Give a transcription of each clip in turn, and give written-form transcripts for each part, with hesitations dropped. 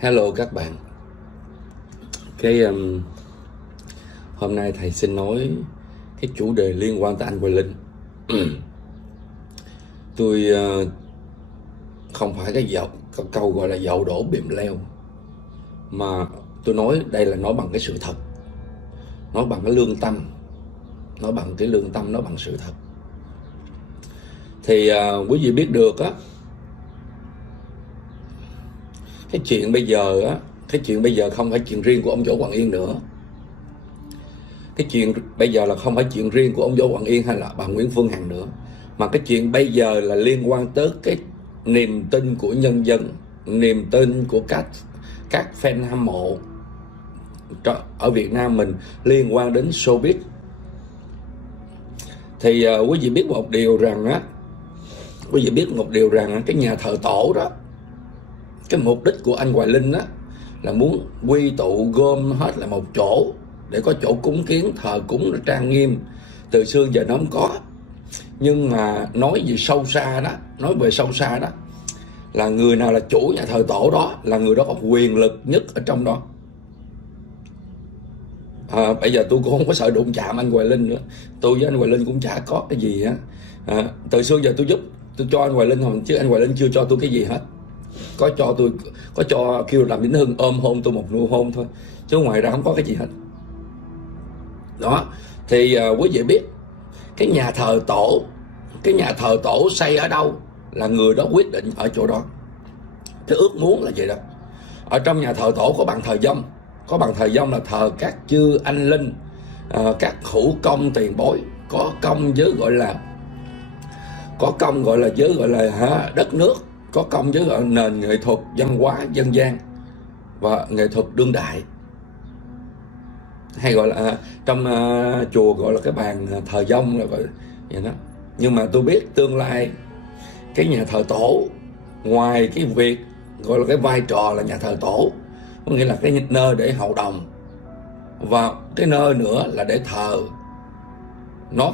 Hello các bạn. Hôm nay thầy xin nói cái chủ đề liên quan tới anh Hoài Linh. Tôi không phải cái câu gọi là dậu đổ bìm leo, mà tôi nói đây là nói bằng cái sự thật, nói bằng cái lương tâm, nói bằng cái lương tâm, nói bằng sự thật. Thì quý vị biết được á, cái chuyện bây giờ không phải chuyện riêng của ông Võ Hoàng Yên nữa. Cái chuyện bây giờ là không phải chuyện riêng của ông Võ Hoàng Yên hay là bà Nguyễn Phương Hằng nữa, mà cái chuyện bây giờ là liên quan tới cái niềm tin của nhân dân, niềm tin của các fan hâm mộ ở Việt Nam mình, liên quan đến showbiz. Thì quý vị biết một điều rằng cái nhà thờ tổ đó, cái mục đích của anh Hoài Linh đó là muốn quy tụ gom hết là một chỗ để có chỗ cúng kiến, thờ cúng nó trang nghiêm, từ xưa giờ nó không có. Nhưng mà nói về sâu xa đó là người nào là chủ nhà thờ tổ đó là người đó có quyền lực nhất ở trong đó. Bây giờ tôi cũng không có sợ đụng chạm anh Hoài Linh nữa, tôi với anh Hoài Linh cũng chả có cái gì á. Từ xưa giờ tôi cho anh Hoài Linh không, chứ anh Hoài Linh chưa cho tôi cái gì hết. Có cho kêu làm Vĩnh Hưng ôm hôn tôi một nụ hôn thôi, chứ ngoài ra không có cái gì hết. Đó, thì quý vị biết cái nhà thờ tổ xây ở đâu là người đó quyết định ở chỗ đó. Cái ước muốn là vậy đó. Ở trong nhà thờ tổ có bàn thờ dông là thờ các chư anh linh, các hữu công tiền bối, có công với gọi là đất nước, có công với gọi là nền nghệ thuật văn hóa dân gian và nghệ thuật đương đại, hay gọi là trong chùa gọi là cái bàn thờ dông là vậy đó. Nhưng mà tôi biết tương lai cái nhà thờ tổ, ngoài cái việc gọi là cái vai trò là nhà thờ tổ, có nghĩa là cái nơi để hầu đồng, và cái nơi nữa là để thờ, nó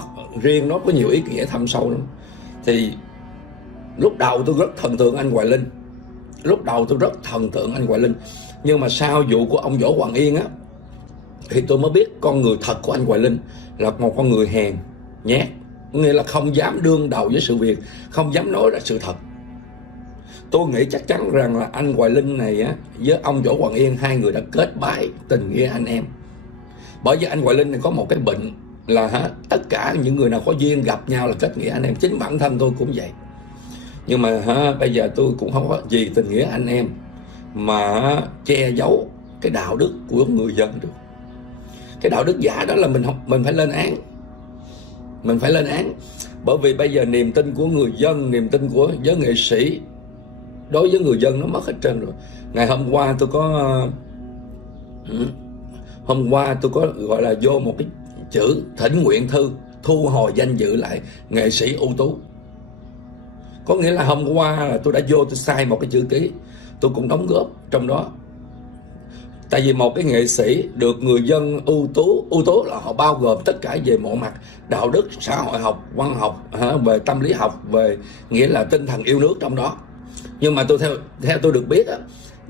có nhiều ý nghĩa thâm sâu lắm. Thì lúc đầu tôi rất thần tượng anh Hoài Linh, nhưng mà sau vụ của ông Võ Hoàng Yên á, thì tôi mới biết con người thật của anh Hoài Linh là một con người hèn nhát, nghĩa là không dám đương đầu với sự việc, không dám nói ra sự thật. Tôi nghĩ chắc chắn rằng là anh Hoài Linh này á, với ông Võ Hoàng Yên, hai người đã kết bái tình nghĩa anh em. Bởi vì anh Hoài Linh này có một cái bệnh là tất cả những người nào có duyên gặp nhau là kết nghĩa anh em. Chính bản thân tôi cũng vậy. Nhưng mà bây giờ tôi cũng không có gì tình nghĩa anh em mà che giấu cái đạo đức của người dân được. Cái đạo đức giả đó là mình phải lên án. Bởi vì bây giờ niềm tin của người dân, niềm tin của giới nghệ sĩ đối với người dân nó mất hết trơn rồi. Ngày hôm qua tôi có gọi là vô một cái chữ thỉnh nguyện thư thu hồi danh dự lại nghệ sĩ ưu tú. Có nghĩa là hôm qua là tôi đã vô, tôi sai một cái chữ ký, tôi cũng đóng góp trong đó. Tại vì một cái nghệ sĩ được người dân ưu tú là họ bao gồm tất cả về mọi mặt đạo đức, xã hội học, văn học, về tâm lý học, về nghĩa là tinh thần yêu nước trong đó. Nhưng mà theo tôi được biết á,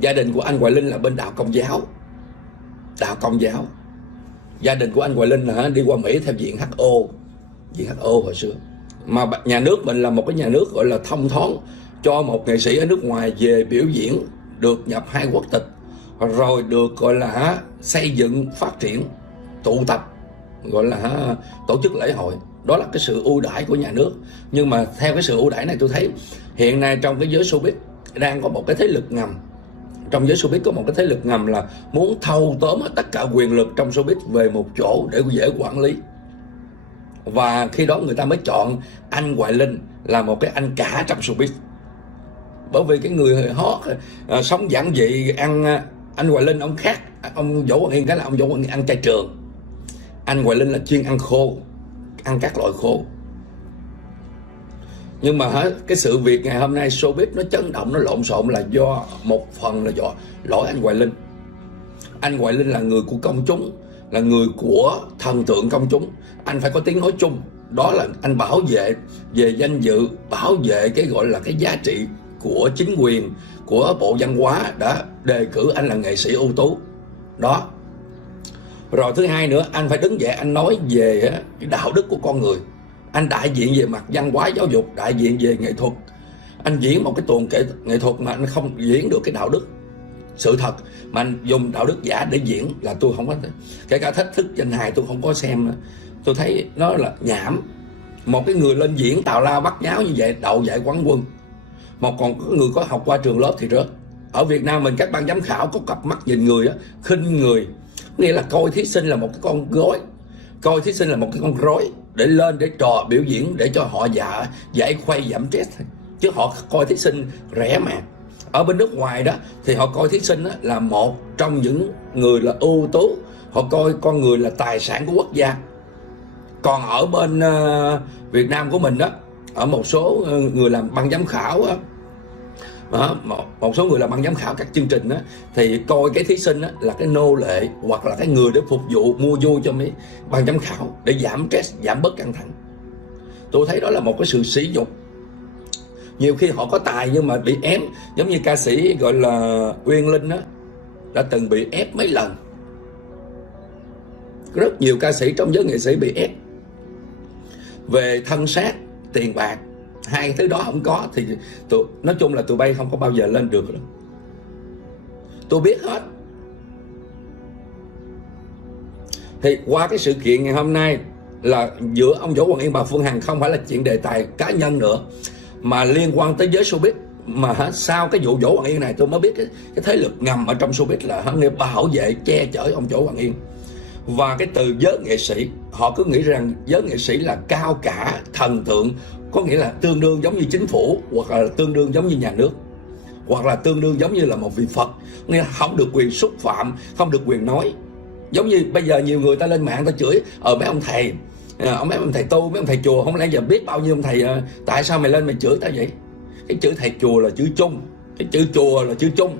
gia đình của anh Hoài Linh là bên đạo Công giáo. Gia đình của anh Hoài Linh là đi qua Mỹ theo viện HO hồi xưa. Mà nhà nước mình là một cái nhà nước gọi là thông thoáng, cho một nghệ sĩ ở nước ngoài về biểu diễn được nhập 2 quốc tịch, rồi được gọi là xây dựng, phát triển, tụ tập, gọi là tổ chức lễ hội. Đó là cái sự ưu đãi của nhà nước. Nhưng mà theo cái sự ưu đãi này, tôi thấy hiện nay trong cái giới showbiz đang có một cái thế lực ngầm. Trong giới showbiz có một cái thế lực ngầm là muốn thâu tóm tất cả quyền lực trong showbiz về một chỗ để dễ quản lý. Và khi đó người ta mới chọn anh Hoài Linh là một cái anh cả trong showbiz. Bởi vì cái người hot sống giản dị, anh Hoài Linh ông khác ông Võ Hoàng Yên, cái là ông Võ Hoàng Yên ăn chay trường, anh Hoài Linh là chuyên ăn khô, ăn các loại khô. Nhưng mà cái sự việc ngày hôm nay showbiz nó chấn động, nó lộn xộn là do một phần là do lỗi anh Hoài Linh. Anh Hoài Linh là người của công chúng, là người của thần tượng công chúng, anh phải có tiếng nói chung. Đó là anh bảo vệ về danh dự, bảo vệ cái gọi là cái giá trị của chính quyền, của Bộ Văn hóa đề cử anh là nghệ sĩ ưu tú đó. Rồi thứ hai nữa, anh phải đứng dậy anh nói về cái đạo đức của con người. Anh đại diện về mặt văn hóa giáo dục, đại diện về nghệ thuật. Anh diễn một cái tuồng nghệ thuật mà anh không diễn được cái đạo đức sự thật, mà anh dùng đạo đức giả để diễn là tôi không có. Kể cả Thách Thức Danh Hài tôi không có xem, tôi thấy nó là nhảm. Một cái người lên diễn tào lao bắt nháo như vậy đậu giải quán quân, mà còn có người có học qua trường lớp thì rớt. Ở Việt Nam mình các ban giám khảo có cặp mắt nhìn người á, khinh người, nghĩa là coi thí sinh là một cái con gối, coi thí sinh là một cái con rối để lên để trò biểu diễn để cho họ giải khuây giảm stress, chứ họ coi thí sinh rẻ mạt. Ở bên nước ngoài đó thì họ coi thí sinh là một trong những người là ưu tú, họ coi con người là tài sản của quốc gia. Còn ở bên Việt Nam của mình đó, ở một số người làm ban giám khảo một số người làm ban giám khảo các chương trình thì coi cái thí sinh là cái nô lệ hoặc là cái người để phục vụ mua vui cho mấy ban giám khảo để giảm stress, giảm bớt căng thẳng. Tôi thấy đó là một cái sự sỉ nhục. Nhiều khi họ có tài nhưng mà bị ém, giống như ca sĩ gọi là Uyên Linh đã từng bị ép mấy lần. Rất nhiều ca sĩ trong giới nghệ sĩ bị ép về thân xác, tiền bạc. Hai thứ đó không có thì nói chung là tụi bay không có bao giờ lên được đâu. Tôi biết hết. Thì qua cái sự kiện ngày hôm nay là giữa ông Võ Hoàng Yên bà Phương Hằng không phải là chuyện đề tài cá nhân nữa, mà liên quan tới giới showbiz. Mà sau cái vụ Võ Hoàng Yên này tôi mới biết cái thế lực ngầm ở trong showbiz là nghe bảo vệ che chở ông Võ Hoàng Yên. Và cái từ giới nghệ sĩ, họ cứ nghĩ rằng giới nghệ sĩ là cao cả, thần tượng, có nghĩa là tương đương giống như chính phủ, hoặc là tương đương giống như nhà nước, hoặc là tương đương giống như là một vị Phật, nghĩa là không được quyền xúc phạm, không được quyền nói. Giống như bây giờ nhiều người ta lên mạng ta chửi mấy ông thầy, mấy ông thầy tu, mấy ông thầy chùa, không lẽ giờ biết bao nhiêu ông thầy, tại sao mày lên mày chửi ta vậy? Cái chữ thầy chùa là chữ chung, cái chữ chùa là chữ chung.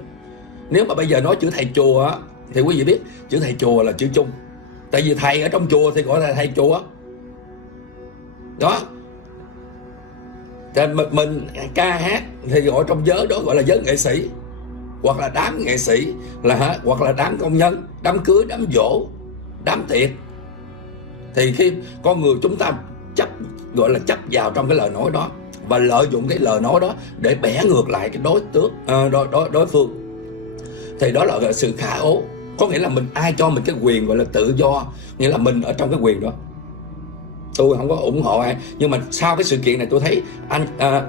Nếu mà bây giờ nói chữ thầy chùa thì quý vị biết chữ thầy chùa là chữ chung, tại vì thầy ở trong chùa thì gọi là thầy chùa đó. Mình ca hát thì gọi trong giới đó gọi là giới nghệ sĩ, hoặc là đám nghệ sĩ, hoặc là đám công nhân, đám cưới, đám giỗ, đám tiệc. Thì khi con người chúng ta gọi là chấp vào trong cái lời nói đó và lợi dụng cái lời nói đó để bẻ ngược lại cái đối phương, thì đó là sự khả ố. Có nghĩa là ai cho mình cái quyền gọi là tự do, nghĩa là mình ở trong cái quyền đó. Tôi không có ủng hộ ai, nhưng mà sau cái sự kiện này tôi thấy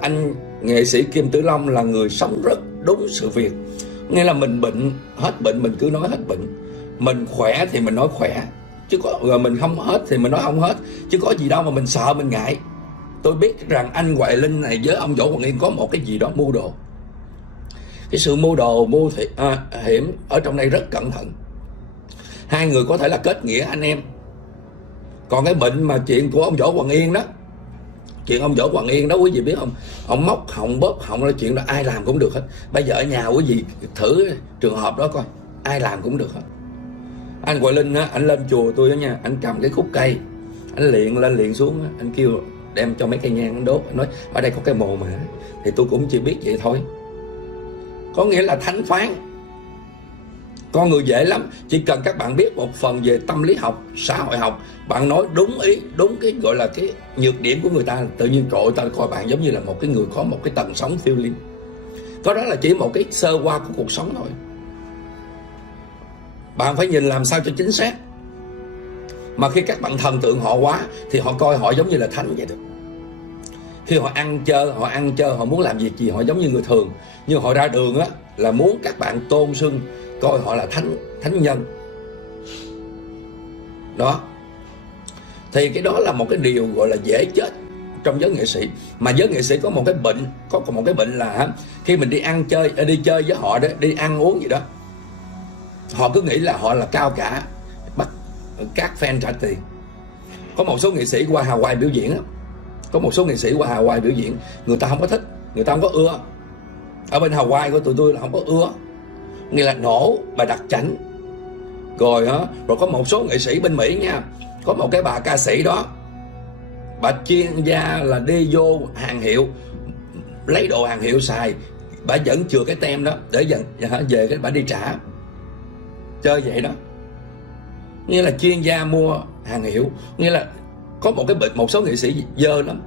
anh nghệ sĩ Kim Tử Long là người sống rất đúng sự việc. Nghĩa là mình bệnh, hết bệnh mình cứ nói hết bệnh, mình khỏe thì mình nói khỏe, chứ rồi mình không hết thì mình nói không hết, chứ có gì đâu mà mình sợ mình ngại. Tôi biết rằng anh Hoài Linh này với ông Võ Hoàng Yên có một cái gì đó mưu đồ. Cái sự mưu đồ hiểm ở trong đây rất cẩn thận. Hai người có thể là kết nghĩa anh em. Còn cái bệnh mà chuyện của ông Võ Hoàng Yên đó, chuyện ông Võ Hoàng Yên đó quý vị biết không, ông móc họng bóp họng là chuyện đó ai làm cũng được hết. Bây giờ ở nhà quý vị thử trường hợp đó coi, ai làm cũng được hết. Anh Hoài Linh anh lên chùa tôi đó nha, anh cầm cái khúc cây, anh liền lên liền xuống, anh kêu đem cho mấy cây nhang anh đốt, anh nói ở đây có cái mồ mà. Thì tôi cũng chỉ biết vậy thôi. Có nghĩa là thánh phán. Con người dễ lắm, chỉ cần các bạn biết một phần về tâm lý học, xã hội học, bạn nói đúng ý, đúng cái gọi là cái nhược điểm của người ta, tự nhiên trội ta coi bạn giống như là một cái người có một cái tần sống phiêu linh. Có đó là chỉ một cái sơ qua của cuộc sống thôi. Bạn phải nhìn làm sao cho chính xác. Mà khi các bạn thần tượng họ quá thì họ coi họ giống như là thánh vậy được. Khi họ ăn chơi, họ muốn làm việc gì họ giống như người thường, nhưng họ ra đường là muốn các bạn tôn xưng, coi họ là thánh nhân đó. Thì cái đó là một cái điều gọi là dễ chết trong giới nghệ sĩ. Mà giới nghệ sĩ có một cái bệnh, là khi mình đi chơi với họ đó, đi ăn uống gì đó, họ cứ nghĩ là họ là cao cả, bắt các fan trả tiền. Có một số nghệ sĩ qua Hawaii biểu diễn người ta không có thích, người ta không có ưa. Ở bên Hawaii của tụi tôi là không có ưa, nghĩa là nổ bài đặt chảnh. Rồi có một số nghệ sĩ bên Mỹ nha, có một cái bà ca sĩ đó, bà chuyên gia là đi vô hàng hiệu, lấy đồ hàng hiệu xài, bà vẫn chừa cái tem đó để về cái bà đi trả, chơi vậy đó. Nghĩa là chuyên gia mua hàng hiệu. Nghĩa là có một số nghệ sĩ dơ lắm,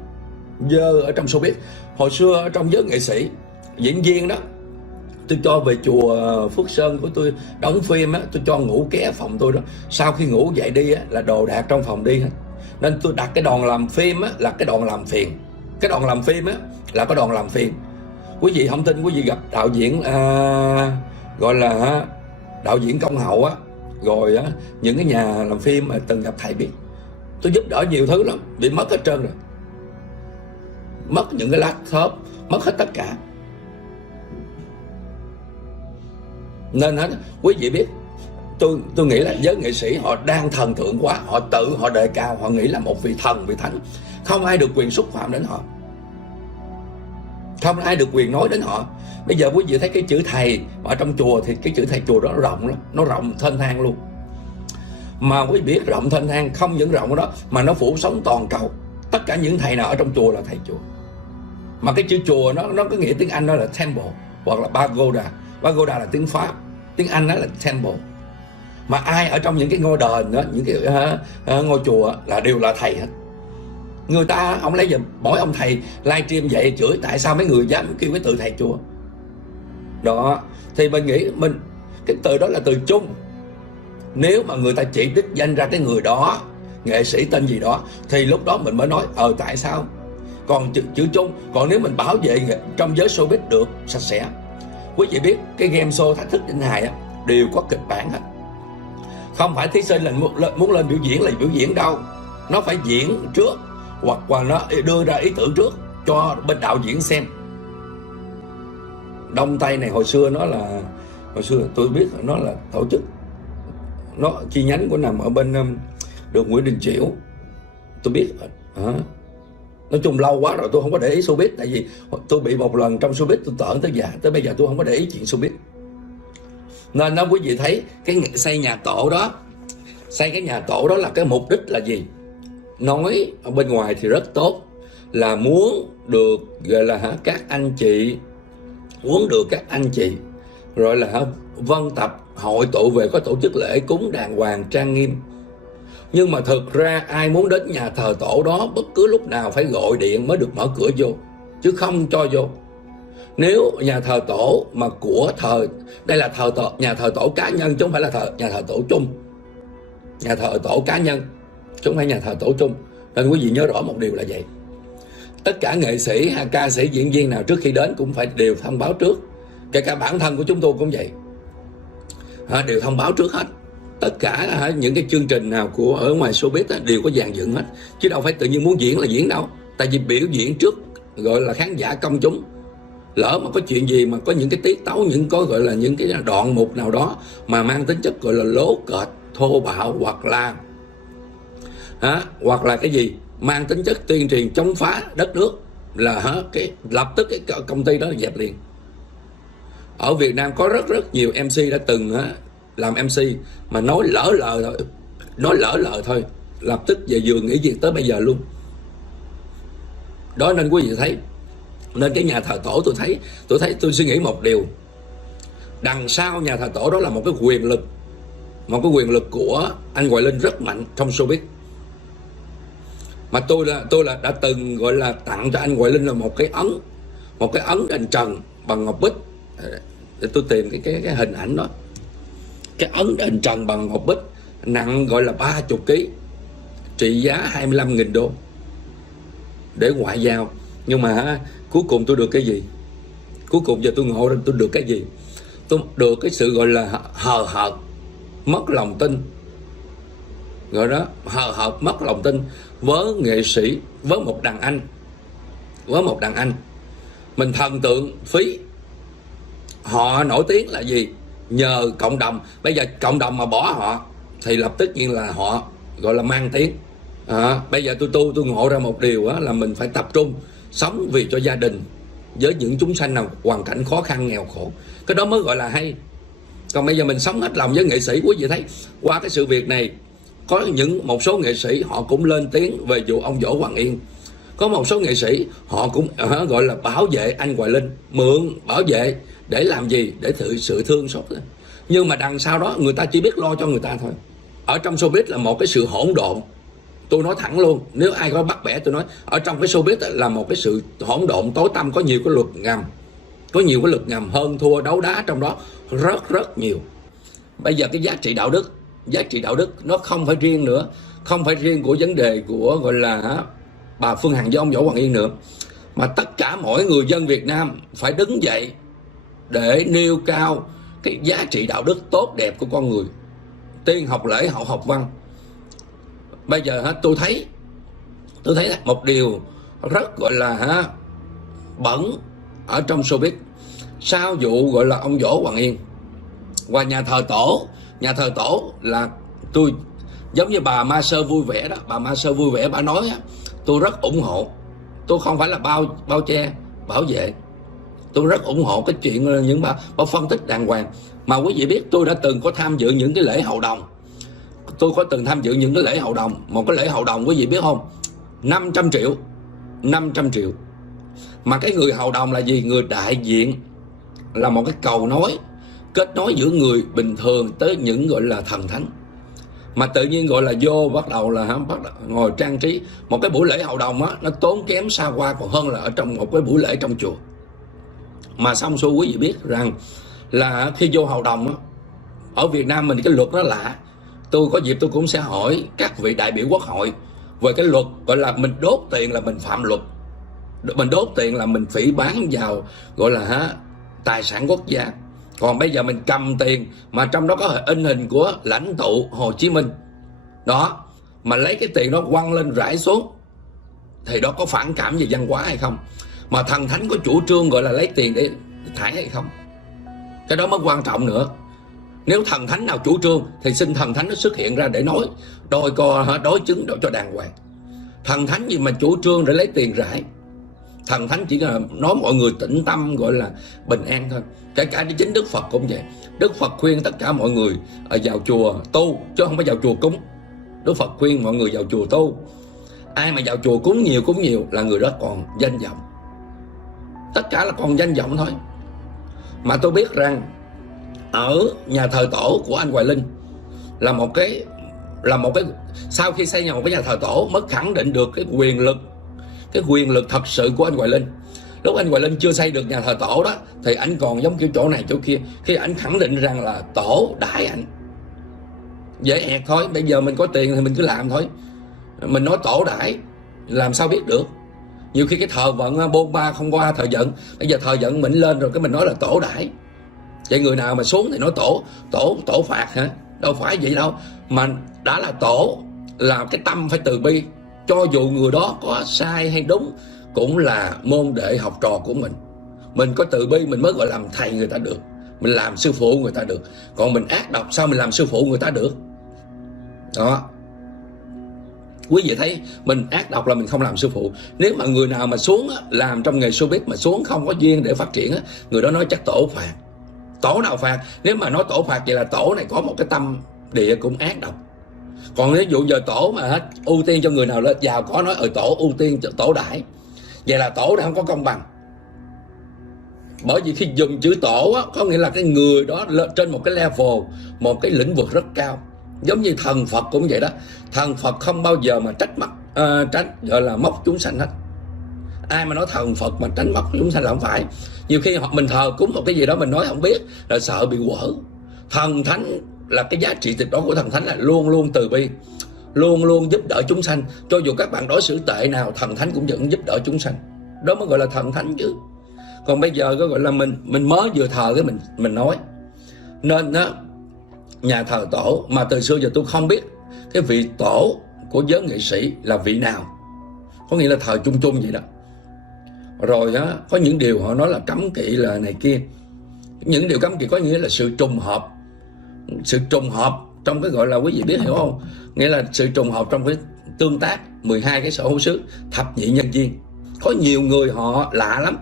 dơ ở trong showbiz. Hồi xưa ở trong giới nghệ sĩ diễn viên đó, tôi cho về chùa Phước Sơn của tôi đóng phim á, tôi cho ngủ ké phòng tôi đó. Sau khi ngủ dậy đi á, là đồ đạc trong phòng đi hết. Nên tôi đặt cái đòn làm phim á, là cái đòn làm phiền. Cái đòn làm phim á là cái đòn làm phiền. Quý vị không tin, quý vị gặp đạo diễn gọi là đạo diễn công hậu á, rồi á, những cái nhà làm phim mà từng gặp thầy biết, tôi giúp đỡ nhiều thứ lắm, bị mất hết trơn rồi. Mất những cái laptop, mất hết tất cả. Nên hết quý vị biết, tôi nghĩ là giới nghệ sĩ họ đang thần tượng quá, họ đề cao, họ nghĩ là một vị thần, vị thánh, không ai được quyền xúc phạm đến họ, không ai được quyền nói đến họ. Bây giờ quý vị thấy cái chữ thầy ở trong chùa thì cái chữ thầy chùa đó rộng lắm, nó rộng thênh thang luôn. Mà quý vị biết rộng thênh thang, không những rộng đó mà nó phủ sóng toàn cầu. Tất cả những thầy nào ở trong chùa là thầy chùa. Mà cái chữ chùa nó có nghĩa tiếng Anh đó là temple hoặc là pagoda. Pagoda là tiếng Pháp, tiếng Anh đó là temple. Mà ai ở trong những cái ngôi đền đó, những cái ngôi chùa là đều là thầy hết. Người ta ông lấy giờ mỗi ông thầy livestream vậy chửi tại sao mấy người dám kêu cái từ thầy chùa đó. Thì mình nghĩ cái từ đó là từ chung. Nếu mà người ta chỉ đích danh ra cái người đó, nghệ sĩ tên gì đó, thì lúc đó mình mới nói tại sao. Còn chữ chung, còn nếu mình bảo vệ trong giới showbiz được sạch sẽ. Quý vị biết cái game show Thách Thức Danh Hài á, đều có kịch bản hết. Không phải thí sinh là muốn lên biểu diễn là biểu diễn đâu. Nó phải diễn trước, hoặc là nó đưa ra ý tưởng trước cho bên đạo diễn xem. Đông Tây này hồi xưa tôi biết nó là tổ chức, nó chi nhánh của nằm ở bên đường Nguyễn Đình Chiểu, tôi biết. Nói chung lâu quá rồi tôi không có để ý showbiz, tại vì tôi bị một lần trong showbiz tôi tởn tới già, tới bây giờ tôi không có để ý chuyện showbiz. Nên đó quý vị thấy cái xây nhà tổ đó, xây cái nhà tổ đó là cái mục đích là gì? Nói ở bên ngoài thì rất tốt, là muốn được gọi là các anh chị, muốn được các anh chị rồi là vân tập hội tụ về, có tổ chức lễ cúng đàng hoàng trang nghiêm. Nhưng mà thực ra ai muốn đến nhà thờ tổ đó bất cứ lúc nào phải gọi điện mới được mở cửa vô, chứ không cho vô. Nếu nhà thờ tổ mà của đây là nhà thờ tổ cá nhân chứ không phải là nhà thờ tổ chung. Nhà thờ tổ cá nhân chứ không phải nhà thờ tổ chung. Nên quý vị nhớ rõ một điều là vậy. Tất cả nghệ sĩ, ca sĩ, diễn viên nào trước khi đến cũng phải đều thông báo trước. Kể cả bản thân của chúng tôi cũng vậy, đều thông báo trước hết. Tất cả những cái chương trình nào của ở ngoài showbiz đều có dàn dựng hết, chứ đâu phải tự nhiên muốn diễn là diễn đâu. Tại vì biểu diễn trước gọi là khán giả công chúng, lỡ mà có chuyện gì mà có những cái tiết tấu, gọi là những cái đoạn mục nào đó mà mang tính chất gọi là lố kệch, thô bạo, hoặc là cái gì mang tính chất tuyên truyền chống phá đất nước là lập tức cái công ty đó là dẹp liền. Ở Việt Nam có rất nhiều MC đã từng làm MC mà nói lỡ lời thôi, lập tức về giường nghỉ việc tới bây giờ luôn. Đó nên quý vị thấy, nên cái nhà thờ tổ tôi suy nghĩ một điều, đằng sau nhà thờ tổ đó là một cái quyền lực của anh Hoài Linh rất mạnh trong showbiz. Mà tôi đã từng gọi là tặng cho anh Hoài Linh là một cái ấn đền trần bằng ngọc bích. Để tôi tìm cái hình ảnh đó. Cái ấn đền trần bằng ngọc bích nặng gọi là 30 kg, trị giá 25.000 đô để ngoại giao. Nhưng mà cuối cùng tôi được cái gì? Cuối cùng giờ tôi ngộ ra tôi được cái gì? Tôi được cái sự gọi là hờ hợt, mất lòng tin. Gọi đó, hờ hợt, mất lòng tin với nghệ sĩ, với một đàn anh. Mình thần tượng phí. Họ nổi tiếng là gì? Nhờ cộng đồng. Bây giờ cộng đồng mà bỏ họ thì lập tức nhiên là họ gọi là mang tiếng. Bây giờ tôi ngộ ra một điều là mình phải tập trung sống vì cho gia đình, với những chúng sanh nào hoàn cảnh khó khăn nghèo khổ. Cái đó mới gọi là hay. Còn bây giờ mình sống hết lòng với nghệ sĩ. Quý vị thấy qua cái sự việc này, có một số nghệ sĩ họ cũng lên tiếng về vụ ông Võ Hoàng Yên. Có một số nghệ sĩ họ cũng gọi là bảo vệ anh Hoài Linh, mượn bảo vệ để làm gì? Để sự thương xót. Nhưng mà đằng sau đó người ta chỉ biết lo cho người ta thôi. Ở trong showbiz là một cái sự hỗn độn. Tôi nói thẳng luôn, nếu ai có bắt bẻ tôi nói, ở trong cái showbiz là một cái sự hỗn độn tối tăm, có nhiều cái luật ngầm. Có nhiều cái luật ngầm, hơn thua đấu đá trong đó rất nhiều. Bây giờ cái giá trị đạo đức nó không phải riêng nữa, không phải riêng của vấn đề của gọi là bà Phương Hằng với ông Võ Hoàng Yên nữa, mà tất cả mỗi người dân Việt Nam phải đứng dậy để nêu cao cái giá trị đạo đức tốt đẹp của con người. Tiên học lễ, hậu học văn. Bây giờ tôi thấy một điều rất gọi là bẩn ở trong showbiz. Sau vụ gọi là ông Võ Hoàng Yên và nhà thờ tổ là tôi giống như bà Ma Sơ vui vẻ đó, bà Ma Sơ vui vẻ bà nói tôi rất ủng hộ. Tôi không phải là bao che bảo vệ, tôi rất ủng hộ cái chuyện những bà phân tích đàng hoàng. Mà quý vị biết tôi đã từng có tham dự những cái lễ hậu đồng. Tôi có từng tham dự những cái lễ hậu đồng. Một cái lễ hậu đồng quý vị biết không, 500 triệu. Mà cái người hậu đồng là gì? Người đại diện, là một cái cầu nối, kết nối giữa người bình thường tới những gọi là thần thánh. Mà tự nhiên gọi là vô bắt đầu ngồi trang trí. Một cái buổi lễ hậu đồng nó tốn kém xa hoa còn hơn là ở trong một cái buổi lễ trong chùa. Mà xong xuôi quý vị biết rằng là khi vô hậu đồng ở Việt Nam mình cái luật nó lạ. Tôi có dịp tôi cũng sẽ hỏi các vị đại biểu quốc hội về cái luật gọi là mình đốt tiền là mình phạm luật, mình đốt tiền là mình phỉ báng vào gọi là tài sản quốc gia. Còn bây giờ mình cầm tiền mà trong đó có in hình của lãnh tụ Hồ Chí Minh đó, mà lấy cái tiền đó quăng lên rải xuống, thì đó có phản cảm về văn hóa hay không? Mà thần thánh có chủ trương gọi là lấy tiền để thải hay không? Cái đó mới quan trọng nữa. Nếu thần thánh nào chủ trương thì xin thần thánh nó xuất hiện ra để nói đối chứng cho đàng hoàng. Thần thánh gì mà chủ trương để lấy tiền rải? Thần thánh chỉ là nói mọi người tĩnh tâm, gọi là bình an thôi. Kể cả chính Đức Phật cũng vậy. Đức Phật khuyên tất cả mọi người vào chùa tu, chứ không phải vào chùa cúng. Đức Phật khuyên mọi người vào chùa tu. Ai mà vào chùa cúng nhiều là người đó còn danh vọng. Tất cả là còn danh vọng thôi. Mà tôi biết rằng ở nhà thờ tổ của anh Hoài Linh là một cái sau khi xây một cái nhà thờ tổ mới khẳng định được cái quyền lực thật sự của anh Hoài Linh. Lúc anh Hoài Linh chưa xây được nhà thờ tổ đó thì anh còn giống kiểu chỗ này chỗ kia. Khi anh khẳng định rằng là tổ đãi anh, dễ ẹt thôi. Bây giờ mình có tiền thì mình cứ làm thôi. Mình nói tổ đãi làm sao biết được. Nhiều khi cái thờ vận bôn ba không qua thờ vận. Bây giờ thờ vận mình lên rồi cái mình nói là tổ đãi. Vậy người nào mà xuống thì nói tổ phạt hả? Đâu phải vậy đâu. Mà đã là tổ là cái tâm phải từ bi. Cho dù người đó có sai hay đúng cũng là môn đệ học trò của mình. Mình có từ bi mình mới gọi làm thầy người ta được. Mình làm sư phụ người ta được. Còn mình ác độc sao mình làm sư phụ người ta được? Đó. Quý vị thấy mình ác độc là mình không làm sư phụ. Nếu mà người nào mà xuống làm trong nghề showbiz mà xuống không có duyên để phát triển, người đó nói chắc tổ phạt. Tổ nào phạt? Nếu mà nói tổ phạt vậy là tổ này có một cái tâm địa cũng ác độc. Còn ví dụ giờ tổ mà hết ưu tiên cho người nào lên giàu có nói tổ ưu tiên tổ đãi, vậy là tổ này không có công bằng. Bởi vì khi dùng chữ tổ có nghĩa là cái người đó trên một cái level, một cái lĩnh vực rất cao. Giống như thần Phật cũng vậy đó. Thần Phật không bao giờ mà tránh gọi là móc chúng sanh hết. Ai mà nói thần Phật mà tránh móc chúng sanh là không phải. Nhiều khi mình thờ cúng một cái gì đó mình nói không biết là sợ bị quở. Thần thánh là cái giá trị tuyệt đối của thần thánh là luôn luôn từ bi, luôn luôn giúp đỡ chúng sanh. Cho dù các bạn đối xử tệ nào, thần thánh cũng vẫn giúp đỡ chúng sanh. Đó mới gọi là thần thánh chứ. Còn bây giờ có gọi là mình mới vừa thờ cái mình nói. Nên đó, nhà thờ tổ mà từ xưa giờ tôi không biết cái vị tổ của giới nghệ sĩ là vị nào. Có nghĩa là thờ chung chung vậy đó. Rồi đó, có những điều họ nói là cấm kỵ là này kia. Những điều cấm kỵ có nghĩa là sự trùng hợp. Sự trùng hợp trong cái gọi là quý vị biết hiểu không? Nghĩa là sự trùng hợp trong cái tương tác 12 cái sở hữu xứ thập nhị nhân duyên. Có nhiều người họ lạ lắm.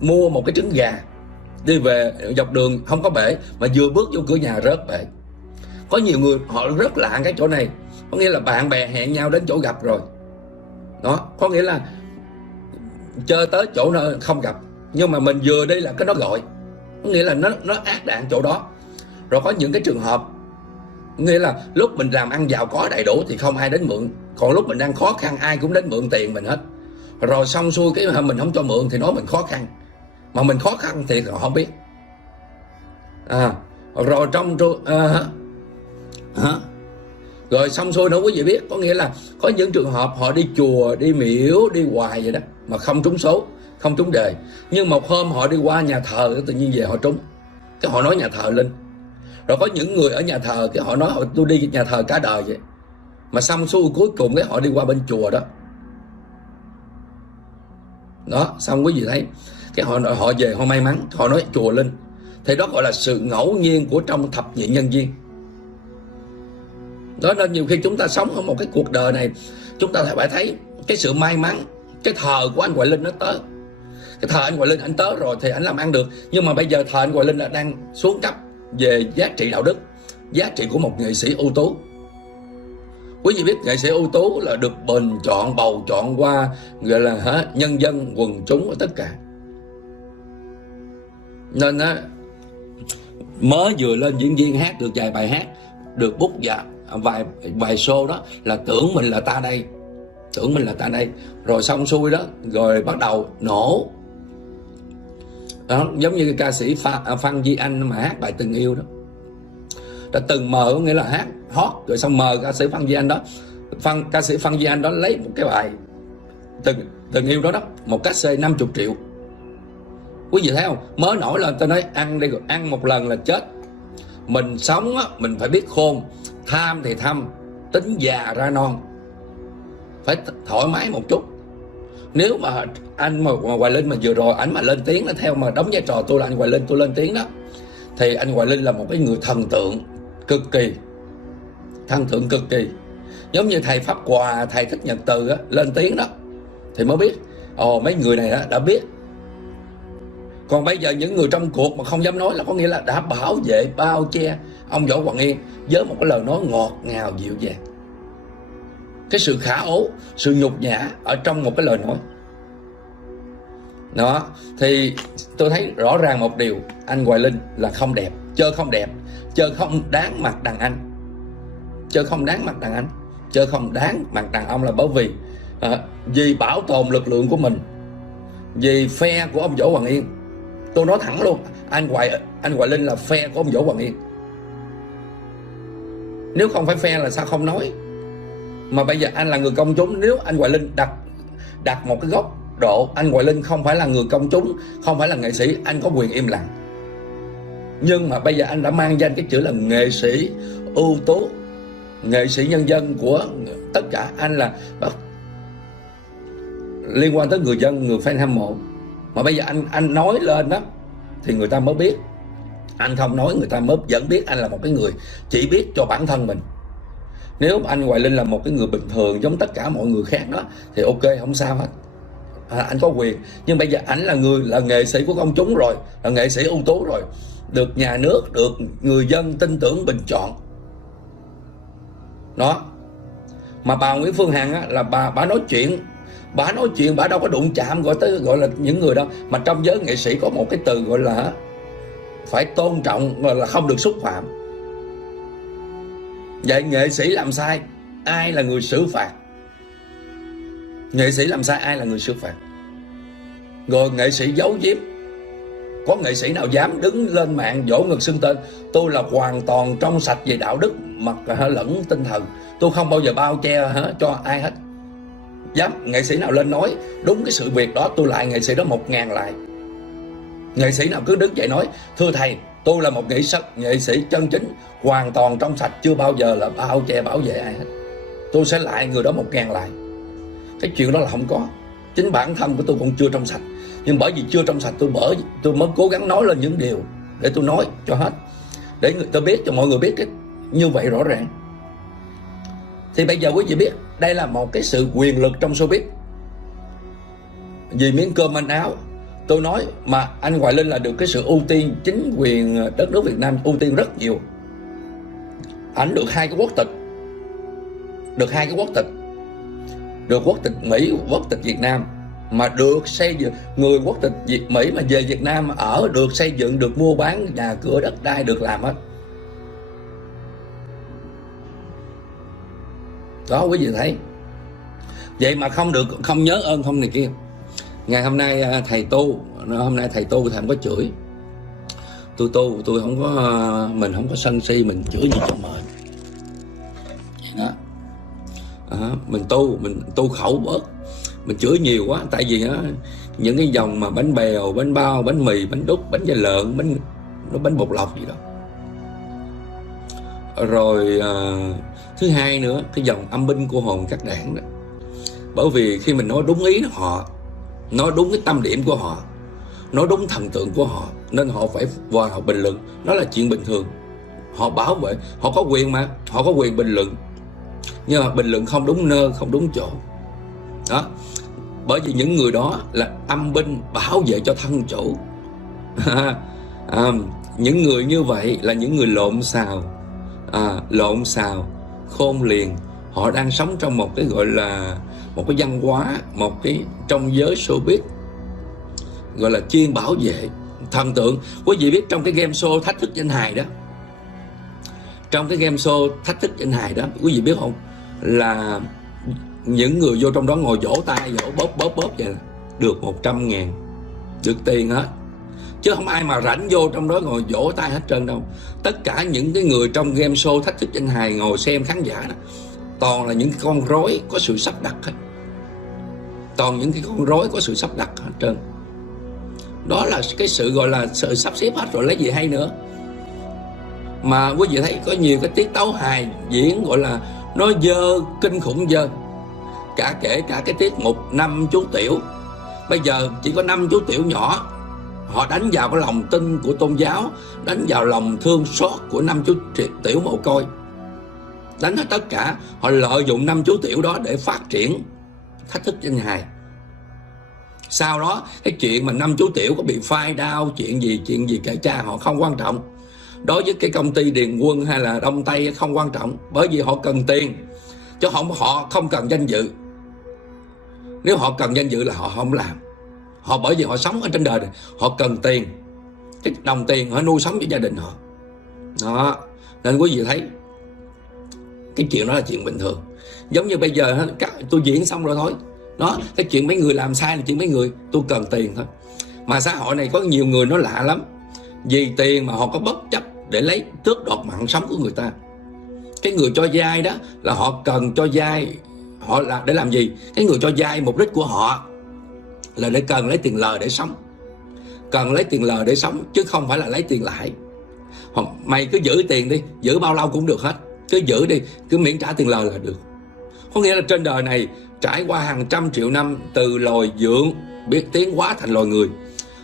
Mua một cái trứng gà đi về dọc đường không có bể mà vừa bước vô cửa nhà rớt bể. Có nhiều người họ rất lạ cái chỗ này. Có nghĩa là bạn bè hẹn nhau đến chỗ gặp rồi Đó có nghĩa là chơi tới chỗ nó không gặp, nhưng mà mình vừa đi là cái nó gọi, có nghĩa là nó ác đạn chỗ đó. Rồi có những cái trường hợp nghĩa là lúc mình làm ăn giàu có đầy đủ thì không ai đến mượn, còn lúc mình đang khó khăn ai cũng đến mượn tiền mình hết. Rồi xong xuôi cái mình không cho mượn thì nói mình khó khăn, mà mình khó khăn thì họ không biết. Rồi trong rồi xong xuôi nữa quý vị biết, có nghĩa là có những trường hợp họ đi chùa, đi miễu, đi hoài vậy đó mà không trúng số, không trúng đề. Nhưng một hôm họ đi qua nhà thờ tự nhiên về họ trúng, cái họ nói nhà thờ linh. Rồi có những người ở nhà thờ cái họ nói tôi đi nhà thờ cả đời vậy, mà xong xuôi cuối cùng cái họ đi qua bên chùa đó. Đó xong quý vị thấy cái họ về họ may mắn, họ nói chùa linh. Thì đó gọi là sự ngẫu nhiên của trong thập nhị nhân duyên. Đó nên nhiều khi chúng ta sống ở một cái cuộc đời này, chúng ta phải thấy cái sự may mắn. Cái thờ của anh Hoài Linh nó tới, cái thờ anh Hoài Linh anh tới rồi thì anh làm ăn được. Nhưng mà bây giờ thờ anh Hoài Linh là đang xuống cấp về giá trị đạo đức, giá trị của một nghệ sĩ ưu tú. Quý vị biết nghệ sĩ ưu tú là được bình chọn, bầu chọn qua gọi là nhân dân, quần chúng, tất cả. Nên mới vừa lên diễn viên hát được vài bài hát, được bút vài show đó là tưởng mình là ta đây, tưởng mình là ta đây. Rồi xong xuôi đó, rồi bắt đầu nổ. Đó, giống như ca sĩ Phan Duy Anh mà hát bài Từng Yêu đó, đã từng mời, có nghĩa là hát hot rồi xong mời ca sĩ Phan Duy Anh đó, ca sĩ Phan Duy Anh đó lấy một cái bài Từng Yêu đó một cách xê 50 triệu. Quý vị thấy không? Mới nổi lên tôi nói ăn đi, ăn một lần là chết. Mình sống á, mình phải biết khôn. Tham thì tham, tính già ra non, phải thoải mái một chút. Nếu mà anh mà Hoài Linh mà vừa rồi ảnh mà lên tiếng nó theo mà đóng vai trò tôi là anh Hoài Linh, tôi lên tiếng đó, thì anh Hoài Linh là một cái người thần tượng cực kỳ, thần tượng cực kỳ. Giống như thầy Pháp Hòa, thầy Thích Nhật Từ á, lên tiếng đó thì mới biết mấy người này đã biết. Còn bây giờ những người trong cuộc mà không dám nói là có nghĩa là đã bảo vệ, bao che ông Võ Hoàng Yên với một cái lời nói ngọt ngào dịu dàng. Cái sự khả ố, sự nhục nhã ở trong một cái lời nói đó. Thì tôi thấy rõ ràng một điều, anh Hoài Linh là không đẹp, chơi không đẹp, chơi không đáng mặt đàn anh, chơi không đáng mặt đàn anh, chơi không đáng mặt đàn ông. Là bởi vì bảo tồn lực lượng của mình, vì phe của ông Võ Hoàng Yên. Tôi nói thẳng luôn, anh Hoài Linh là phe của ông Võ Hoàng Yên. Nếu không phải phe là sao không nói. Mà bây giờ anh là người công chúng, nếu anh Hoài Linh đặt một cái góc độ, anh Hoài Linh không phải là người công chúng, không phải là nghệ sĩ, anh có quyền im lặng. Nhưng mà bây giờ anh đã mang danh cái chữ là nghệ sĩ ưu tú, nghệ sĩ nhân dân của tất cả. Anh là liên quan tới người dân, người fan hâm mộ. Mà bây giờ anh nói lên đó thì người ta mới biết. Anh không nói người ta mới vẫn biết anh là một cái người chỉ biết cho bản thân mình. Nếu anh Hoài Linh là một cái người bình thường giống tất cả mọi người khác đó thì ok, không sao hết, anh có quyền. Nhưng bây giờ anh là nghệ sĩ của công chúng rồi, là nghệ sĩ ưu tú rồi, được nhà nước, được người dân tin tưởng bình chọn đó. Mà bà Nguyễn Phương Hằng á, là bà nói chuyện, bà đâu có đụng chạm gọi là những người đâu. Mà trong giới nghệ sĩ có một cái từ gọi là phải tôn trọng, gọi là không được xúc phạm. Vậy nghệ sĩ làm sai, ai là người xử phạt? Nghệ sĩ làm sai, ai là người xử phạt? Rồi nghệ sĩ giấu giếm, có nghệ sĩ nào dám đứng lên mạng vỗ ngực xưng tên tôi là hoàn toàn trong sạch về đạo đức mặt lẫn tinh thần, tôi không bao giờ bao che cho ai hết? Dám nghệ sĩ nào lên nói đúng cái sự việc đó, tôi lại nghệ sĩ đó 1000 lại. Nghệ sĩ nào cứ đứng dậy nói thưa thầy, tôi là một nghệ sĩ chân chính, hoàn toàn trong sạch, chưa bao giờ là bao che bảo vệ ai hết, tôi sẽ lại người đó 1000 lại. Cái chuyện đó là không có. Chính bản thân của tôi cũng chưa trong sạch, nhưng bởi vì chưa trong sạch tôi mới cố gắng nói lên những điều để tôi nói cho hết, để người ta biết, cho mọi người biết cái như vậy rõ ràng. Thì bây giờ quý vị biết đây là một cái sự quyền lực trong showbiz. Vì miếng cơm manh áo, tôi nói mà anh Hoài Linh là được cái sự ưu tiên, chính quyền đất nước Việt Nam ưu tiên rất nhiều. Ảnh được 2 cái quốc tịch, được quốc tịch Mỹ, quốc tịch Việt Nam, mà được xây dựng, người quốc tịch Mỹ mà về Việt Nam ở, được xây dựng, được mua bán nhà cửa đất đai, được làm hết. Đó quý vị thấy. Vậy mà không được, không nhớ ơn không này kia. Ngày hôm nay thầy tu, hôm nay thầy tu thầy không có chửi. Tôi tu, tôi không có, mình không có sân si, mình chửi gì cho mệt. Đó. Mình tu khẩu bớt, mình chửi nhiều quá. Tại vì những cái dòng mà bánh bèo, bánh bao, bánh mì, bánh đúc, bánh da lợn, bánh bột lọc gì đó. Rồi thứ hai nữa, cái dòng âm binh cô hồn các đảng đó. Bởi vì khi mình nói đúng ý họ, nói đúng cái tâm điểm của họ, nói đúng thần tượng của họ, nên họ phải vào họ bình luận. Đó là chuyện bình thường. Họ bảo vệ, họ có quyền mà, họ có quyền bình luận. Nhưng mà bình luận không đúng nơi, không đúng chỗ. Đó. Bởi vì những người đó là âm binh bảo vệ cho thân chủ. Những người như vậy là những người lộn xào, khôn liền. Họ đang sống trong một cái gọi là một cái văn hóa, một cái trong giới showbiz gọi là chuyên bảo vệ thần tượng. Quý vị biết trong cái game show thách thức danh hài đó, trong cái game show thách thức danh hài đó, quý vị biết không, là những người vô trong đó ngồi vỗ tay, vỗ bóp vậy là được 100.000, được tiền hết. Chứ không ai mà rảnh vô trong đó ngồi vỗ tay hết trơn đâu. Tất cả những cái người trong game show thách thức danh hài ngồi xem khán giả đó, toàn là những con rối có sự sắp đặt hết. Toàn những cái con rối có sự sắp đặt hết trơn. Đó là cái sự gọi là sự sắp xếp hết rồi, lấy gì hay nữa. Mà quý vị thấy có nhiều cái tiết tấu hài diễn gọi là nó dơ, kinh khủng dơ. Kể cả cái tiết mục 5 chú tiểu, bây giờ chỉ có 5 chú tiểu nhỏ, họ đánh vào cái lòng tin của tôn giáo, đánh vào lòng thương xót của 5 chú tiểu mồ côi, đánh hết tất cả. Họ lợi dụng 5 chú tiểu đó để phát triển thách thức danh hài. Sau đó cái chuyện mà 5 chú tiểu có bị phai đau, chuyện gì kể cha họ không quan trọng. Đối với cái công ty Điền Quân hay là Đông Tây không quan trọng, bởi vì họ cần tiền, chứ họ không cần danh dự. Nếu họ cần danh dự là họ không làm. Họ bởi vì họ sống ở trên đời này, họ cần tiền, cái đồng tiền họ nuôi sống cho gia đình họ. Đó, nên quý vị thấy cái chuyện đó là chuyện bình thường. Giống như bây giờ tôi diễn xong rồi thôi. Đó, cái chuyện mấy người làm sai là chuyện mấy người, tôi cần tiền thôi. Mà xã hội này có nhiều người nó lạ lắm. Vì tiền mà họ có bất chấp để lấy tước đoạt mạng sống của người ta. Cái người cho vay đó là họ cần cho vay, họ là để làm gì? Cái người cho vay mục đích của họ là để cần lấy tiền lời để sống. Cần lấy tiền lời để sống, chứ không phải là lấy tiền lãi. Mày cứ giữ tiền đi, giữ bao lâu cũng được hết. Cứ giữ đi, cứ miễn trả tiền lời là được. Có nghĩa là trên đời này trải qua hàng trăm triệu năm, từ loài dượng biết tiến hóa thành loài người.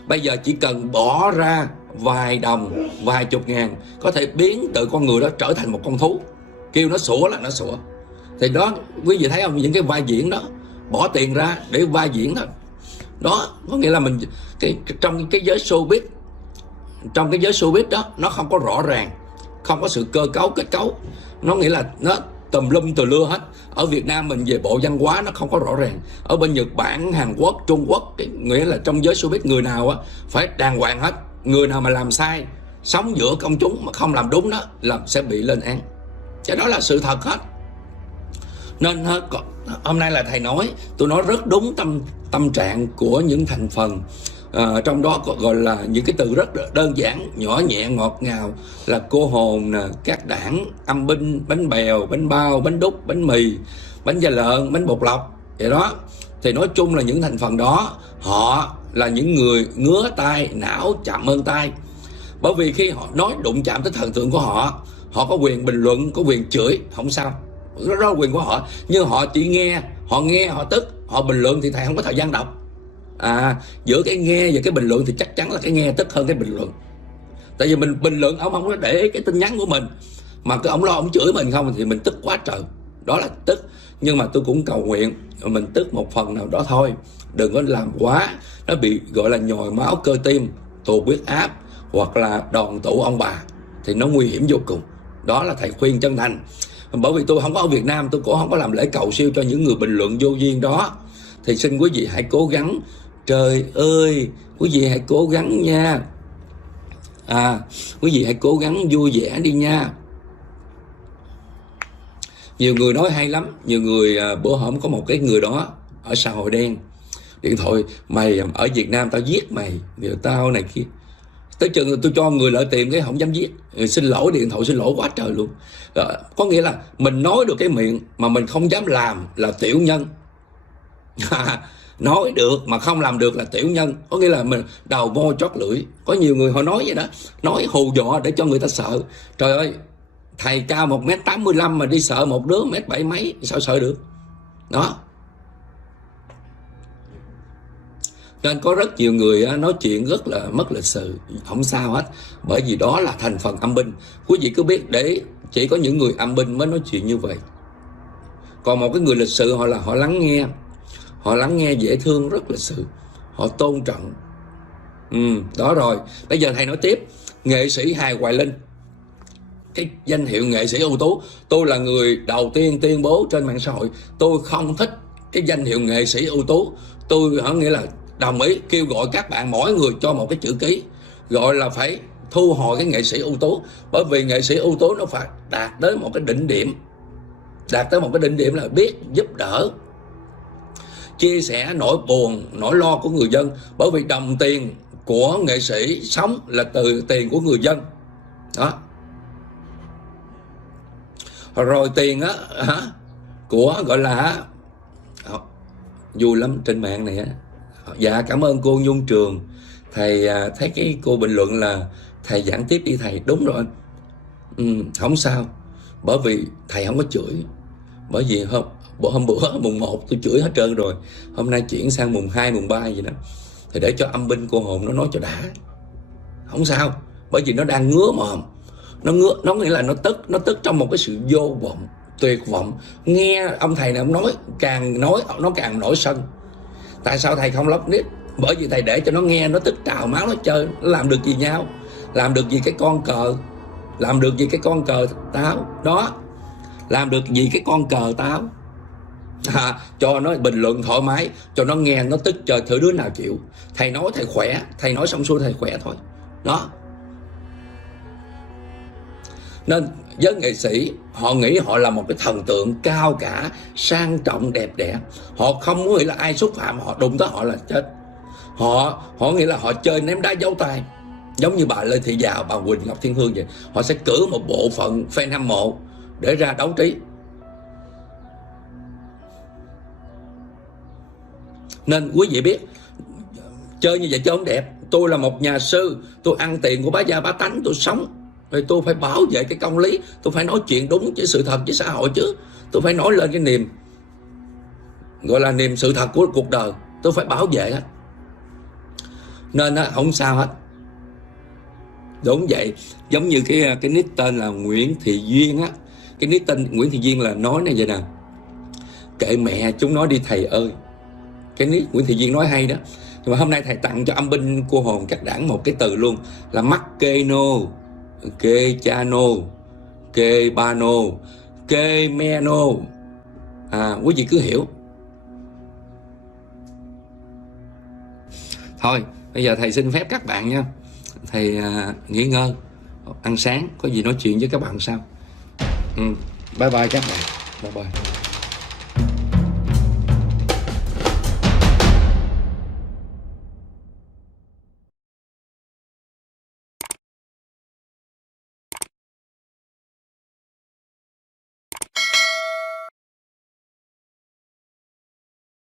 Bây giờ chỉ cần bỏ ra vài đồng, vài chục ngàn, có thể biến từ con người đó trở thành một con thú. Kêu nó sủa là nó sủa. Thì đó, quý vị thấy không, những cái vai diễn đó, bỏ tiền ra để vai diễn thôi. Đó, có nghĩa là mình trong cái giới showbiz, trong cái giới showbiz đó, nó không có rõ ràng, không có sự cơ cấu, kết cấu. Nó nghĩa là nó tùm lum tùm lưa hết. Ở Việt Nam mình về bộ văn hóa nó không có rõ ràng. Ở bên Nhật Bản, Hàn Quốc, Trung Quốc, nghĩa là trong giới showbiz người nào phải đàng hoàng hết. Người nào mà làm sai, sống giữa công chúng mà không làm đúng đó là sẽ bị lên án. Chứ đó là sự thật hết. Nên hôm nay là thầy nói, tôi nói rất đúng tâm trạng của những thành phần. Trong đó có gọi là những cái từ rất đơn giản, nhỏ nhẹ, ngọt ngào, là cô hồn nè, các đảng, âm binh, bánh bèo, bánh bao, bánh đúc, bánh mì, bánh da lợn, bánh bột lọc vậy đó. Thì nói chung là những thành phần đó, họ là những người ngứa tai, não chạm hơn tai. Bởi vì khi họ nói đụng chạm tới thần tượng của họ, họ có quyền bình luận, có quyền chửi, không sao, đó là quyền của họ. Nhưng họ chỉ nghe, họ tức, họ bình luận thì thầy không có thời gian đọc. Giữa cái nghe và cái bình luận thì chắc chắn là cái nghe tức hơn cái bình luận. Tại vì mình bình luận, ông không có để cái tin nhắn của mình, mà cái ông lo ông chửi mình không thì mình tức quá trời. Đó là tức. Nhưng mà tôi cũng cầu nguyện mình tức một phần nào đó thôi, đừng có làm quá, nó bị gọi là nhồi máu cơ tim, tụt huyết áp, hoặc là đoàn tụ ông bà, thì nó nguy hiểm vô cùng. Đó là thầy khuyên chân thành. Bởi vì tôi không có ở Việt Nam, tôi cũng không có làm lễ cầu siêu cho những người bình luận vô duyên đó. Thì xin quý vị hãy cố gắng. Trời ơi, quý vị hãy cố gắng nha. Quý vị hãy cố gắng vui vẻ đi nha. Nhiều người nói hay lắm. Nhiều người, bữa hổm có một cái người đó ở xã hội đen điện thoại: mày ở Việt Nam tao giết mày, tao này kia. Tới chừng tôi cho người lại tìm cái không dám giết. Xin lỗi, điện thoại xin lỗi quá trời luôn. Có nghĩa là mình nói được cái miệng mà mình không dám làm là tiểu nhân. Nói được mà không làm được là tiểu nhân. Có nghĩa là mình đầu môi chót lưỡi. Có nhiều người họ nói vậy đó, nói hù dọa để cho người ta sợ. Trời ơi, thầy cao 1m85 mà đi sợ một đứa 1m7 mấy, sao sợ được. Đó. Nên có rất nhiều người nói chuyện rất là mất lịch sự. Không sao hết, bởi vì đó là thành phần âm binh. Quý vị cứ biết, để chỉ có những người âm binh mới nói chuyện như vậy. Còn một cái người lịch sự, họ lắng nghe. Họ lắng nghe dễ thương, rất lịch sự. Họ tôn trọng. Đó rồi. Bây giờ thầy nói tiếp. Nghệ sĩ Hài Hoài Linh, cái danh hiệu nghệ sĩ ưu tú. Tôi là người đầu tiên tuyên bố trên mạng xã hội tôi không thích cái danh hiệu nghệ sĩ ưu tú. Tôi nghĩa là đồng ý kêu gọi các bạn mỗi người cho một cái chữ ký, gọi là phải thu hồi cái nghệ sĩ ưu tú. Bởi vì nghệ sĩ ưu tú nó phải đạt tới một cái đỉnh điểm. Đạt tới một cái đỉnh điểm là biết giúp đỡ, chia sẻ nỗi buồn, nỗi lo của người dân. Bởi vì đồng tiền của nghệ sĩ sống là từ tiền của người dân. Đó. Rồi tiền của gọi là vui lắm trên mạng này á. Dạ cảm ơn cô Nhung Trường. Thầy thấy cái cô bình luận là thầy giảng tiếp đi thầy. Đúng rồi. Không sao. Bởi vì thầy không có chửi. Bởi vì hôm bữa mùng 1 tôi chửi hết trơn rồi. Hôm nay chuyển sang mùng 2, mùng 3 vậy đó. Thì để cho âm binh cô hồn nó nói cho đã. Không sao. Bởi vì nó đang ngứa mồm. Nó nghĩa là nó tức trong một cái sự vô vọng, tuyệt vọng. Nghe ông thầy này ông nói nó càng nổi sân. Tại sao thầy không lóc nít? Bởi vì thầy để cho nó nghe, nó tức trào máu nó chơi. Nó làm được gì nhau? Làm được gì cái con cờ? Làm được gì cái con cờ táo? Đó. Làm được gì cái con cờ táo? Cho nó bình luận thoải mái, cho nó nghe, nó tức trời thử đứa nào chịu. Thầy nói thầy khỏe, thầy nói xong xuôi thầy khỏe thôi. Đó. Nên với nghệ sĩ, họ nghĩ họ là một cái thần tượng cao cả, sang trọng, đẹp đẽ. Họ không nghĩ là ai xúc phạm họ, đụng tới họ là chết. Họ nghĩ là họ chơi ném đá giấu tay. Giống như bà Lê Thị Giàu, bà Quỳnh Ngọc Thiên Hương vậy. Họ sẽ cử một bộ phận fan hâm mộ để ra đấu trí. Nên quý vị biết, chơi như vậy chơi không đẹp. Tôi là một nhà sư, tôi ăn tiền của bá gia bá tánh, tôi sống. Rồi tôi phải bảo vệ cái công lý. Tôi phải nói chuyện đúng với sự thật với xã hội chứ. Tôi phải nói lên cái niềm, gọi là niềm sự thật của cuộc đời. Tôi phải bảo vệ hết. Nên không sao hết. Đúng vậy. Giống như cái nick tên là Nguyễn Thị Duyên á. Cái nick tên Nguyễn Thị Duyên là nói này vậy nè: kệ mẹ chúng nói đi thầy ơi. Cái nick Nguyễn Thị Duyên nói hay đó. Nhưng mà hôm nay thầy tặng cho âm binh cô hồn các đảng một cái từ luôn là Makeno, Kechano, Kebano, Kemeno. Quý vị cứ hiểu. Thôi bây giờ thầy xin phép các bạn nha. Thầy nghỉ ngơi, ăn sáng, có gì nói chuyện với các bạn sau. Bye bye các bạn. Bye bye.